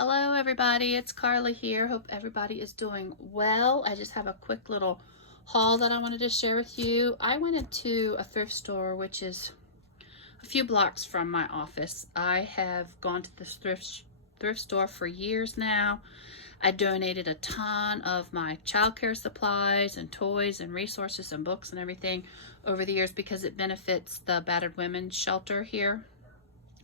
Hello everybody, it's Carla here. Hope everybody is doing well. I just have a quick little haul that I wanted to share with you. I went into a thrift store which is a few blocks from my office. I have gone to this thrift store for years now. I donated a ton of my childcare supplies and toys and resources and books and everything over the years because it benefits the battered women's shelter here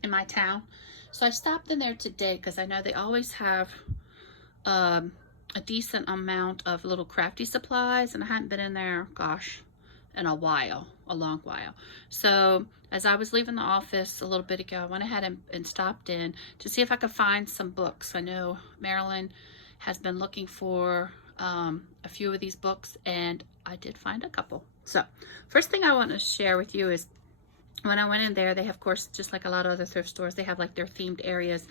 in my town. So I stopped in there today because I know they always have a decent amount of little crafty supplies, and I hadn't been in there, gosh, in a while, a long while. So as I was leaving the office a little bit ago, I went ahead and stopped in to see if I could find some books. I know Marilyn has been looking for a few of these books, and I did find a couple. So first thing I want to share with you is when I went in there, they have, of course, just like a lot of other thrift stores, they have like their themed areas.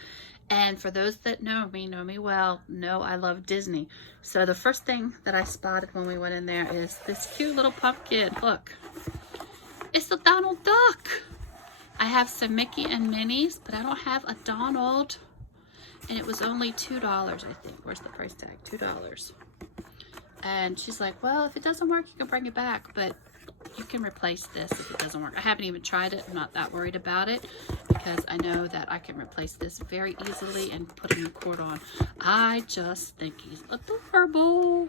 And for those that know me well, know I love Disney. So the first thing that I spotted when we went in there is this cute little pumpkin. Look, it's the Donald Duck. I have some Mickey and Minnie's, but I don't have a Donald. And it was only $2, I think. Where's the price tag? $2. And she's like, well, if it doesn't work, you can bring it back, but you can replace this if it doesn't work. I haven't even tried it. I'm not that worried about it because I know that I can replace this very easily and put a new cord on. I just think he's adorable.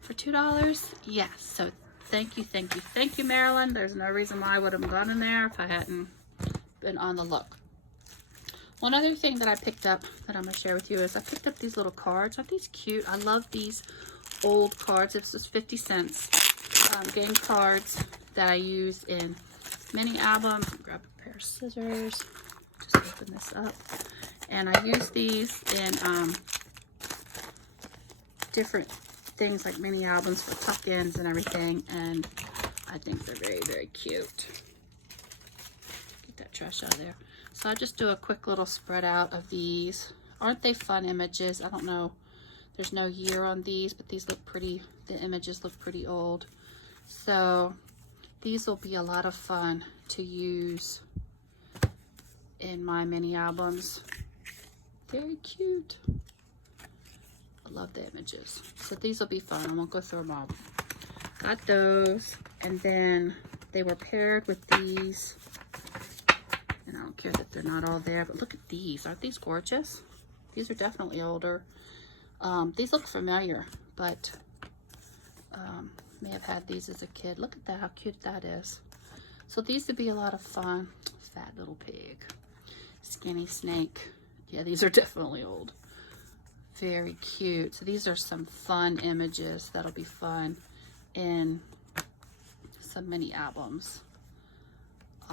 For $2? Yes. So thank you, Marilyn. There's no reason why I would have gone in there if I hadn't been on the look. One other thing that I picked up that I'm going to share with you is I picked up these little cards. Aren't these cute? I love these old cards. This is 50 cents. Game cards that I use in mini albums. Grab a pair of scissors. Just open this up. And I use these in different things like mini albums for tuck-ins and everything. And I think they're very, very cute. Get that trash out of there. So I just do a quick little spread out of these. Aren't they fun images? I don't know. There's no year on these, but these look pretty. The images look pretty old. So these will be a lot of fun to use in my mini albums. Very cute. I love the images. So these will be fun. I won't go through them all. Got those. And then they were paired with these. And I don't care that they're not all there, but look at these. Aren't these gorgeous? These are definitely older. These look familiar, but may have had these as a kid. Look at that, how cute that is. So these would be a lot of fun. Fat little pig. Skinny snake. Yeah, these are definitely old. Very cute. So these are some fun images that'll be fun in some mini albums.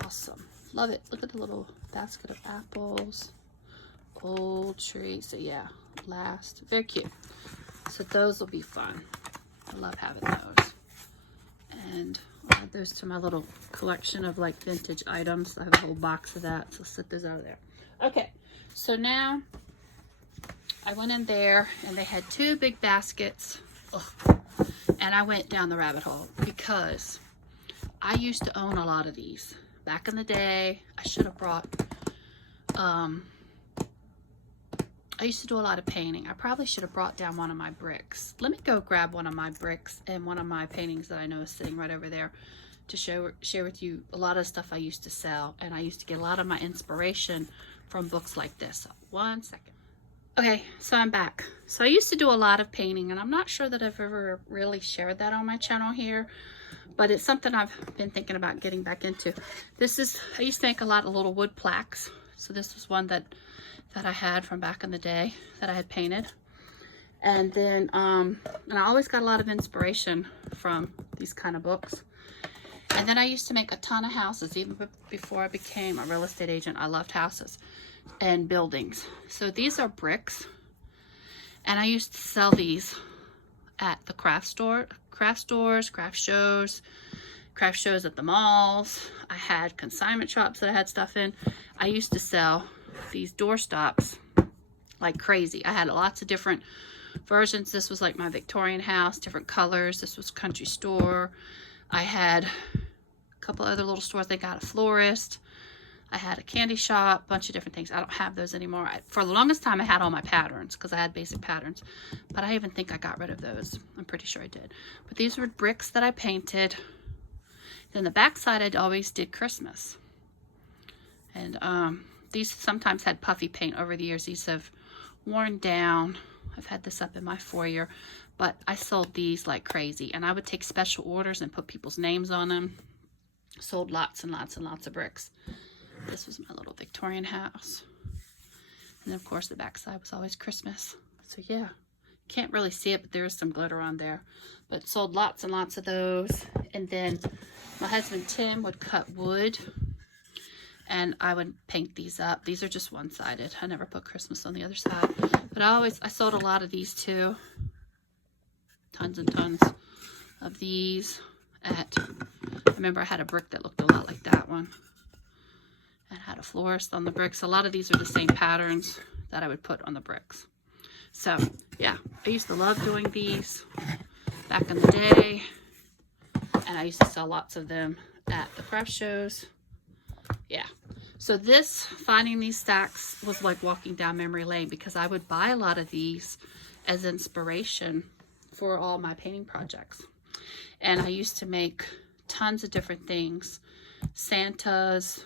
Awesome. Love it. Look at the little basket of apples. Old tree. So yeah, last. Very cute. So those will be fun. I love having those. And I'll add those to my little collection of like vintage items. I have a whole box of that, so set those out there. Okay, so now I went in there and they had two big baskets. Ugh. And I went down the rabbit hole because I used to own a lot of these. Back in the day, I should have brought, I used to do a lot of painting. I probably should have brought down one of my bricks. Let me go grab one of my bricks and one of my paintings that I know is sitting right over there to share with you a lot of stuff I used to sell. And I used to get a lot of my inspiration from books like this. So, 1 second. Okay, so I'm back. So I used to do a lot of painting, and I'm not sure that I've ever really shared that on my channel here, but it's something I've been thinking about getting back into. This is, I used to make a lot of little wood plaques. So this was one that I had from back in the day that I had painted. And then, and I always got a lot of inspiration from these kind of books. And then I used to make a ton of houses. Even before I became a real estate agent, I loved houses and buildings. So these are bricks. And I used to sell these at the craft stores, craft shows at the malls. I had consignment shops that I had stuff in. I used to sell these door stops like crazy. I had lots of different versions. This was like my Victorian house, different colors. This was country store. I had a couple other little stores. They got a florist. I had a candy shop, bunch of different things. I don't have those anymore. For the longest time, I had all my patterns because I had basic patterns. But I even think I got rid of those. I'm pretty sure I did. But these were bricks that I painted. Then the back side, I always did Christmas. And these sometimes had puffy paint over the years. These have worn down. I've had this up in my foyer. But I sold these like crazy. And I would take special orders and put people's names on them. Sold lots and lots and lots of bricks. This was my little Victorian house. And then, of course, the back side was always Christmas. So, yeah. Can't really see it, but there is some glitter on there. But sold lots and lots of those. And then my husband, Tim, would cut wood. And I would paint these up. These are just one-sided. I never put Christmas on the other side. But I sold a lot of these, too. Tons and tons of these. I remember I had a brick that looked a lot like that one. And had a florist on the bricks. A lot of these are the same patterns that I would put on the bricks. So, yeah. I used to love doing these back in the day. And I used to sell lots of them at the craft shows. Yeah. So finding these stacks was like walking down memory lane because I would buy a lot of these as inspiration for all my painting projects. And I used to make tons of different things. Santas,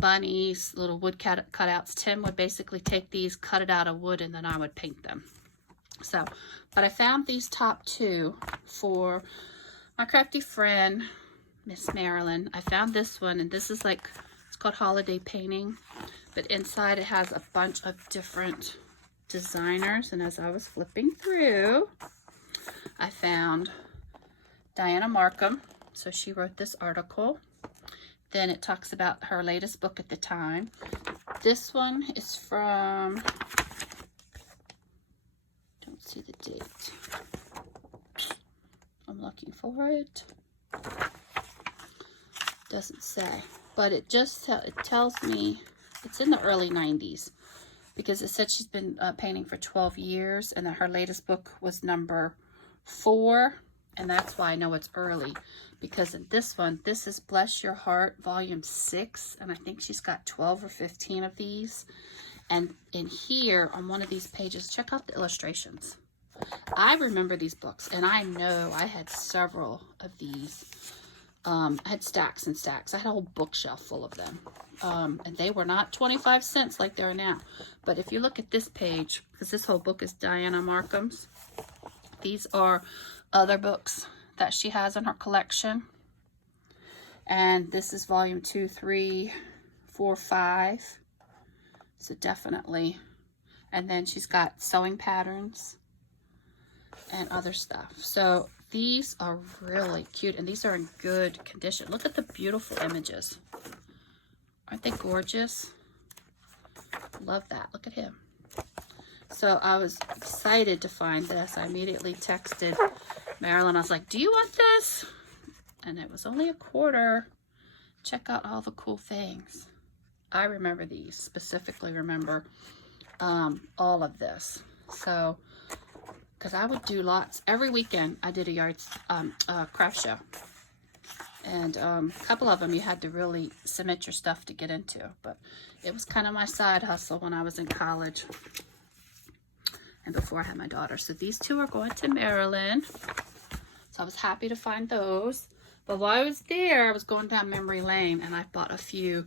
bunnies, little wood cutouts. Tim would basically take these, cut it out of wood, and then I would paint them. So, but I found these top two for my crafty friend, Miss Marilyn. I found this one, and this is like, it's called Holiday Painting. But inside it has a bunch of different designers. And as I was flipping through, I found Diana Marcum. So she wrote this article. Then it talks about her latest book at the time. This one is from, don't see the date. I'm looking for it. Doesn't say. But it just it tells me it's in the early 90s. Because it said she's been painting for 12 years. And that her latest book was number 4. And that's why I know it's early. Because in this one, this is Bless Your Heart, Volume 6. And I think she's got 12 or 15 of these. And in here, on one of these pages, check out the illustrations. I remember these books. And I know I had several of these. I had stacks and stacks. I had a whole bookshelf full of them. And they were not 25 cents like they are now. But if you look at this page, because this whole book is Diana Marcum's. These are other books that she has in her collection. And this is volume 2, 3, 4, 5. So definitely. And then she's got sewing patterns and other stuff. So these are really cute, and these are in good condition. Look at the beautiful images. Aren't they gorgeous? Love that. Look at him. So I was excited to find this. I immediately texted Marilyn. I was like, do you want this? And it was only $0.25. Check out all the cool things. I remember these. Specifically remember all of this. So, because I would do lots. Every weekend I did a craft show. And a couple of them you had to really submit your stuff to get into. But it was kind of my side hustle when I was in college. And before I had my daughter. So these two are going to Maryland. So I was happy to find those. But while I was there, I was going down memory lane. And I bought a few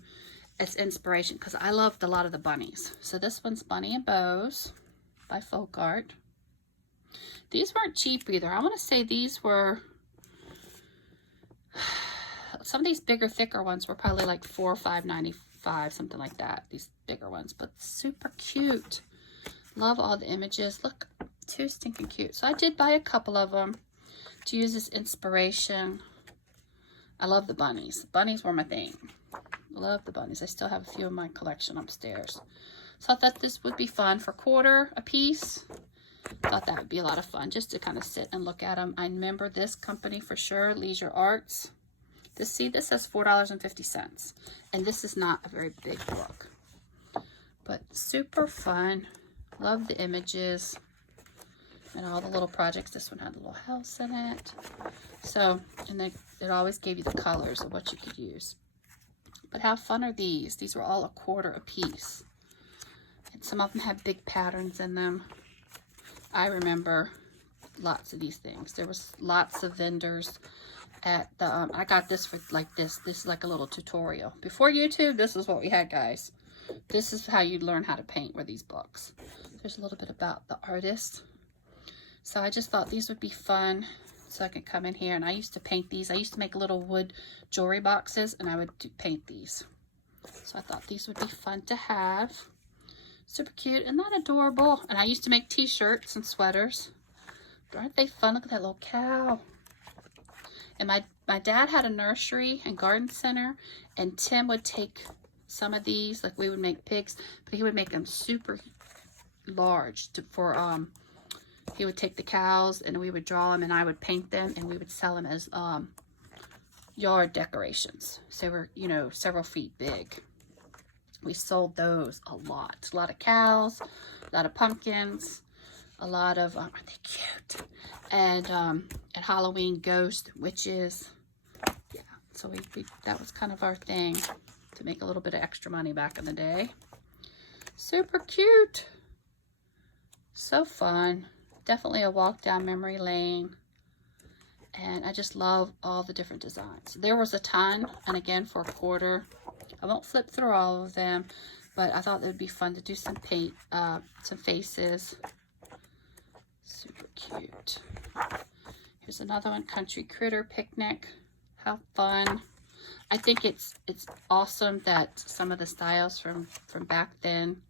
as inspiration. Because I loved a lot of the bunnies. So this one's Bunny and Bows by Folk Art. These weren't cheap either. I want to say these were... Some of these bigger, thicker ones were probably like $4 or $5.95, something like that. These bigger ones, but super cute. Love all the images. Look, too stinking cute. So I did buy a couple of them to use as inspiration. I love the bunnies. Bunnies were my thing. Love the bunnies. I still have a few in my collection upstairs. So I thought this would be fun for $0.25 a piece. Thought that would be a lot of fun just to kind of sit and look at them. I remember this company for sure, Leisure Arts. This says $4.50. And this is not a very big book. But super fun. Love the images. And all the little projects. This one had a little house in it. So, and then it always gave you the colors of what you could use. But how fun are these? These were all $1/4 a piece. And some of them have big patterns in them. I remember lots of these things. There was lots of vendors at the, I got this for like this. This is like a little tutorial. Before YouTube, this is what we had, guys. This is how you learn how to paint, were these books. There's a little bit about the artist. So I just thought these would be fun. So I could come in here, and I used to paint these. I used to make little wood jewelry boxes, and I would paint these. So I thought these would be fun to have. Super cute. Isn't that adorable? And I used to make t-shirts and sweaters. Aren't they fun? Look at that little cow. And my dad had a nursery and garden center, and Tim would take some of these, like we would make pigs, but he would make them super large he would take the cows and we would draw them, and I would paint them, and we would sell them as yard decorations. So we're, you know, several feet big. We sold those a lot of cows, a lot of pumpkins, a lot of aren't they cute? And at Halloween, ghosts, witches. Yeah, so we that was kind of our thing, to make a little bit of extra money back in the day. Super cute. So fun. Definitely a walk down memory lane. And I just love all the different designs. There was a ton, and again for $1/4. I won't flip through all of them, but I thought it would be fun to do some paint, some faces. Super cute. Here's another one, Country Critter Picnic. How fun. I think it's awesome that some of the styles from back then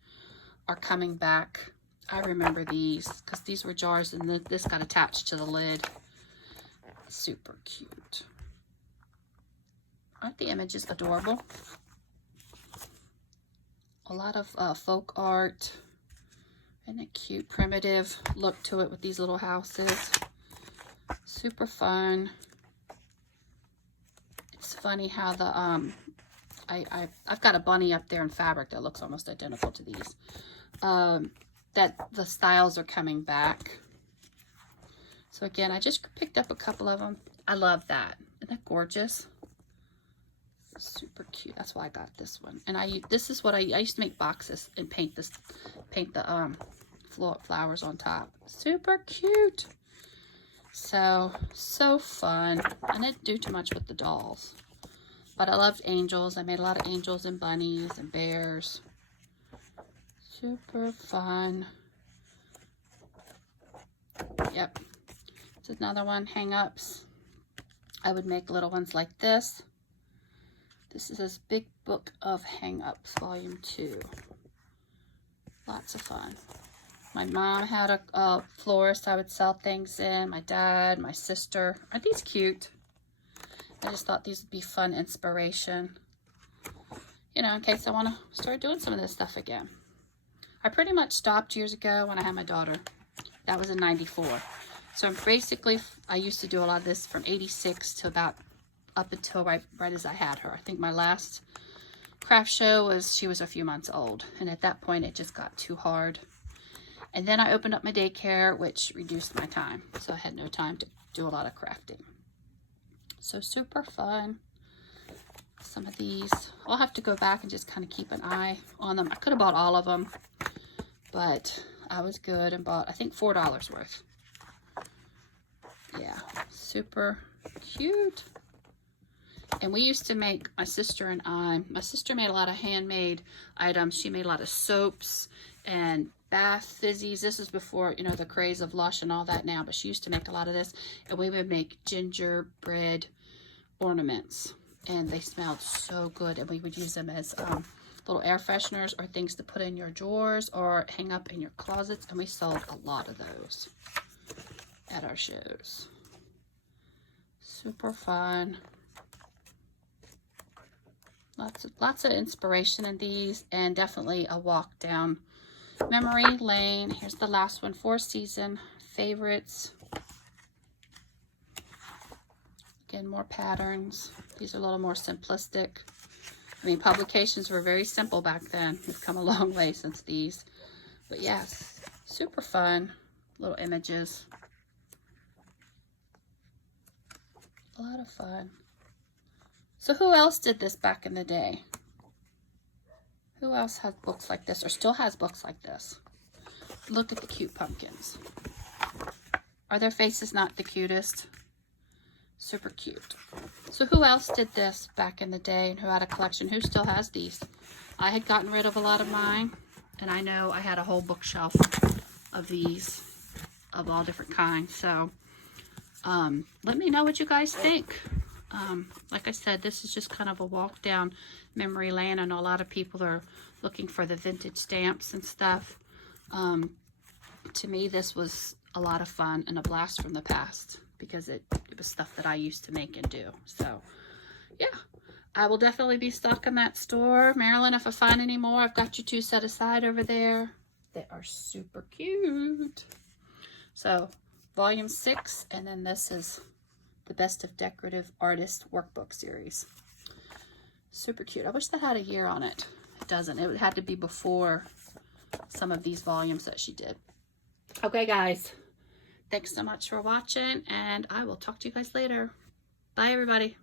are coming back. I remember these because these were jars, and this got attached to the lid. Super cute. Aren't the images adorable? A lot of folk art. And a cute primitive look to it with these little houses. Super fun. It's funny how the I've got a bunny up there in fabric that looks almost identical to these. That the styles are coming back. So again, I just picked up a couple of them. I love that. Isn't that gorgeous? Super cute. That's why I got this one. And this is what I used to make boxes and paint the flowers on top. Super cute. So fun. I didn't do too much with the dolls, but I loved angels. I made a lot of angels and bunnies and bears. Super fun. Yep. It's another one, hang-ups. I would make little ones like this. This is this big book of hang-ups, volume 2. Lots of fun. My mom had a florist I would sell things in. My dad, my sister. Aren't these cute? I just thought these would be fun inspiration. You know, in case I want to start doing some of this stuff again. I pretty much stopped years ago when I had my daughter. That was in '94. So basically, I used to do a lot of this from '86 to about up until right as I had her. I think my last craft show she was a few months old. And at that point, it just got too hard. And then I opened up my daycare, which reduced my time. So I had no time to do a lot of crafting. So super fun. Some of these, I'll have to go back and just kind of keep an eye on them. I could have bought all of them, but I was good and bought, I think, $4 worth. Yeah, super cute. And we used to make, my sister made a lot of handmade items. She made a lot of soaps and bath fizzies. This is before, you know, the craze of Lush and all that now, but she used to make a lot of this. And we would make gingerbread ornaments, and they smelled so good. And we would use them as little air fresheners or things to put in your drawers or hang up in your closets. And we sold a lot of those at our shows. Super fun. Lots of inspiration in these, and definitely a walk down memory lane. Here's the last one, 4-season favorites. Again, more patterns. These are a little more simplistic. I mean, publications were very simple back then. We've come a long way since these. But yes, super fun. Little images. A lot of fun. So who else did this back in the day? Who else has books like this or still has books like this? Look at the cute pumpkins. Are their faces not the cutest? Super cute. So who else did this back in the day and who had a collection? Who still has these? I had gotten rid of a lot of mine, and I know I had a whole bookshelf of these of all different kinds. So let me know what you guys think. Like I said, this is just kind of a walk down memory lane. I know a lot of people are looking for the vintage stamps and stuff. To me, this was a lot of fun and a blast from the past because it was stuff that I used to make and do. So yeah, I will definitely be stocking that store. Marilyn, if I find any more, I've got you 2 set aside over there. They are super cute. So volume 6, and then this is the Best of Decorative Artist Workbook series. Super cute. I wish that had a year on it. It doesn't. It had to be before some of these volumes that she did. Okay, guys. Thanks so much for watching, and I will talk to you guys later. Bye, everybody.